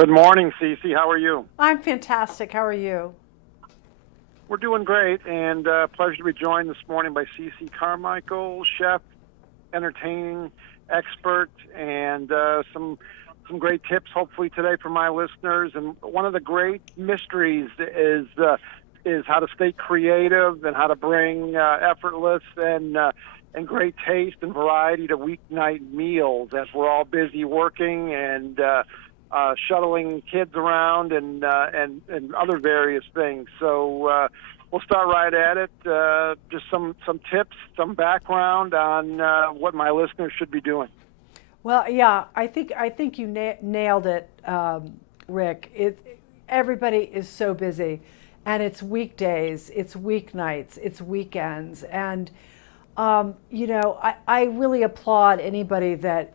Good morning, Ceci. How are you? I'm fantastic. How are you? We're doing great, and pleasure to be joined this morning by Ceci Carmichael, chef, entertaining expert, and some great tips hopefully today for my listeners. And one of the great mysteries is how to stay creative and how to bring effortless and great taste and variety to weeknight meals as we're all busy working and shuttling kids around and other various things. So we'll start right at it. Just some tips, some background on what my listeners should be doing. Well, yeah, I think you nailed it, Rick. Everybody is so busy, and it's weekdays, it's weeknights, it's weekends, and I really applaud anybody that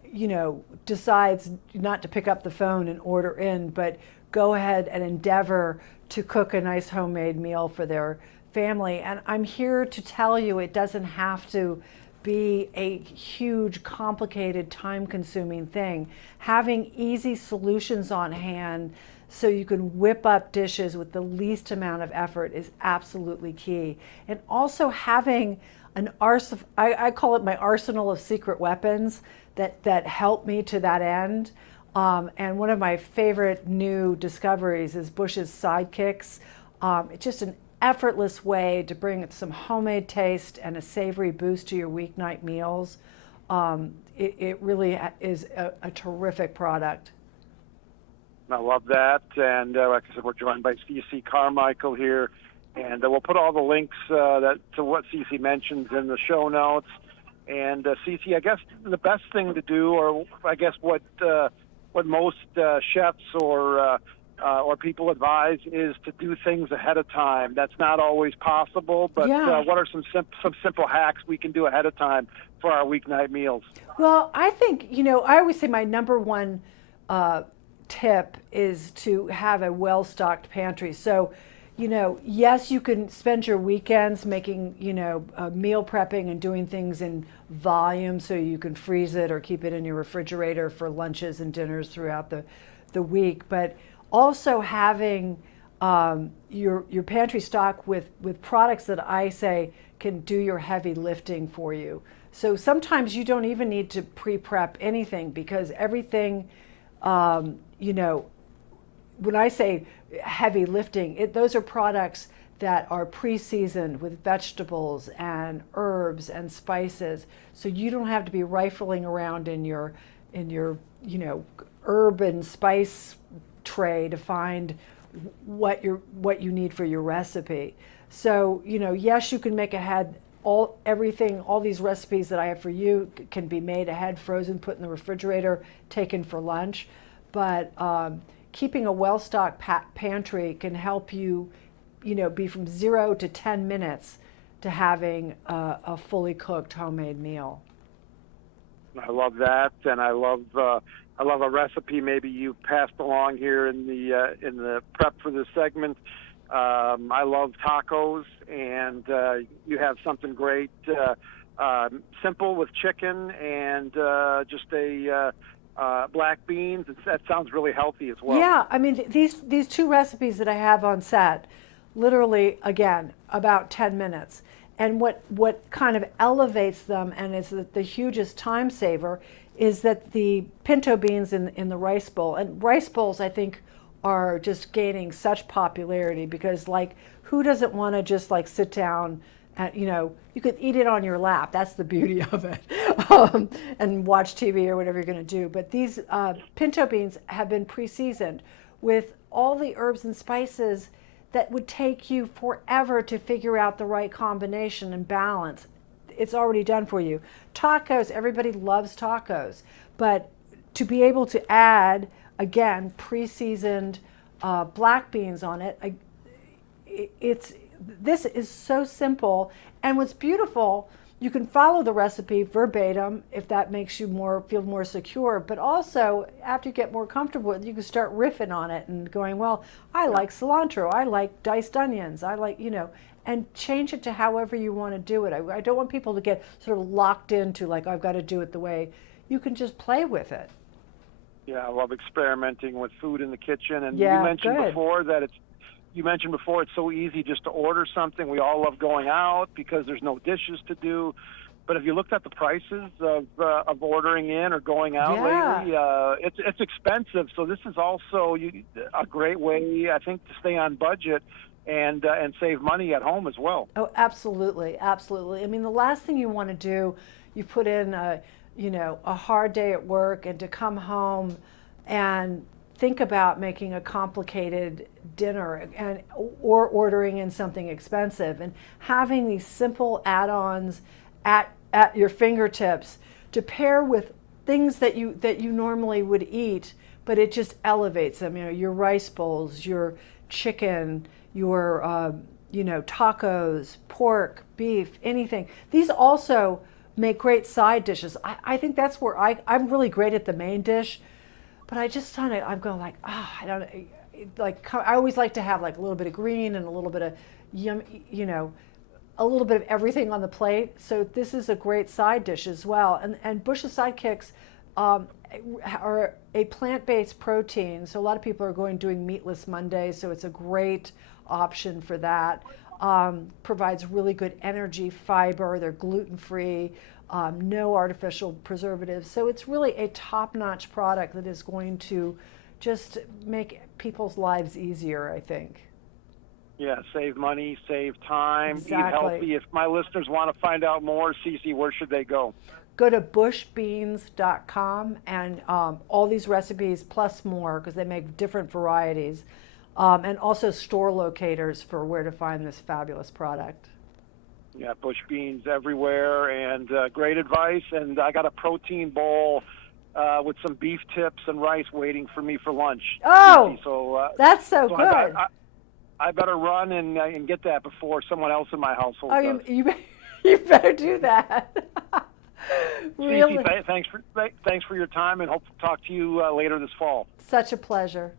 decides not to pick up the phone and order in, but go ahead and endeavor to cook a nice homemade meal for their family. And I'm here to tell you it doesn't have to be a huge, complicated, time-consuming thing. Having easy solutions on hand so you can whip up dishes with the least amount of effort is absolutely key. And also having an arsenal, I call it my arsenal of secret weapons that help me to that end. And one of my favorite new discoveries is Bush's Sidekicks. It's just an effortless way to bring some homemade taste and a savory boost to your weeknight meals. It really is a terrific product. I love that. And like I said, we're joined by Ceci Carmichael here. And we'll put all the links to what Ceci mentions in the show notes. And Ceci, I guess the best thing to do, or I guess what most chefs or people advise, is to do things ahead of time. That's not always possible, but Yeah. What are some simple hacks we can do ahead of time for our weeknight meals? Well, I think, I always say my number one tip is to have a well-stocked pantry. So, yes, you can spend your weekends making, meal prepping and doing things in volume so you can freeze it or keep it in your refrigerator for lunches and dinners throughout the week. But also having your pantry stock with products that I say can do your heavy lifting for you. So sometimes you don't even need to pre-prep anything because everything, when I say heavy lifting, those are products that are pre-seasoned with vegetables and herbs and spices, so you don't have to be rifling around in your herb and spice tray to find what you need for your recipe. So yes, you can make ahead. All these recipes that I have for you can be made ahead, frozen, put in the refrigerator, taken for lunch. But keeping a well-stocked pantry can help you, be from 0 to 10 minutes to having a fully cooked homemade meal. I love that, and I love a recipe maybe you passed along here in the prep for this segment. I love tacos, and you have something great, simple with chicken and just a black beans. That sounds really healthy as well. Yeah, I mean these two recipes that I have on set, literally again about 10 minutes. And what kind of elevates them and is the hugest time saver is that the pinto beans in the rice bowl, and rice bowls I think are just gaining such popularity because who doesn't want to just sit down and you could eat it on your lap. That's the beauty of it. And watch TV or whatever you're going to do. But these pinto beans have been pre-seasoned with all the herbs and spices that would take you forever to figure out the right combination and balance. It's already done for you. Tacos, everybody loves tacos, but to be able to add, again, pre-seasoned black beans on it, this is so simple. And what's beautiful, you can follow the recipe verbatim if that makes you feel more secure, but also after you get more comfortable with it, you can start riffing on it and going, well, I like cilantro, I like diced onions, I like, and change it to however you want to do it. I don't want people to get sort of locked into I've got to do it the way. You can just play with it. Yeah, I love experimenting with food in the kitchen. And Yeah, you mentioned good. before that it's so easy just to order something. We all love going out because there's no dishes to do. But have you looked at the prices of ordering in or going out Yeah. lately? It's expensive. So this is also a great way, I think, to stay on budget and save money at home as well. Oh, absolutely, absolutely. I mean, the last thing you want to do, you put in a hard day at work, and to come home and think about making a complicated dinner or ordering in something expensive, and having these simple add-ons at your fingertips to pair with things that you normally would eat, but it just elevates them. Your rice bowls, your chicken, your tacos, pork, beef, anything. These also make great side dishes. I think that's where I'm really great at the main dish, but I'm going like, I don't like, I always like to have like a little bit of green and a little bit of yum, a little bit of everything on the plate. So this is a great side dish as well. And Bush's Sidekicks are a plant-based protein. So a lot of people are doing meatless Mondays, so it's a great option for that. Provides really good energy, fiber. They're gluten-free, no artificial preservatives. So it's really a top-notch product that is going to just make people's lives easier, I think. Yeah, save money, save time, Exactly. eat healthy. If my listeners want to find out more, Ceci, where should they go? Go to bushbeans.com, and all these recipes plus more, because they make different varieties, and also store locators for where to find this fabulous product. Yeah, bush beans everywhere, and great advice. And I got a protein bowl with some beef tips and rice waiting for me for lunch. Oh, so that's so good. I better run and get that before someone else in my household does. You better do that. Really? Ceci, thanks for your time, and hope to talk to you later this fall. Such a pleasure.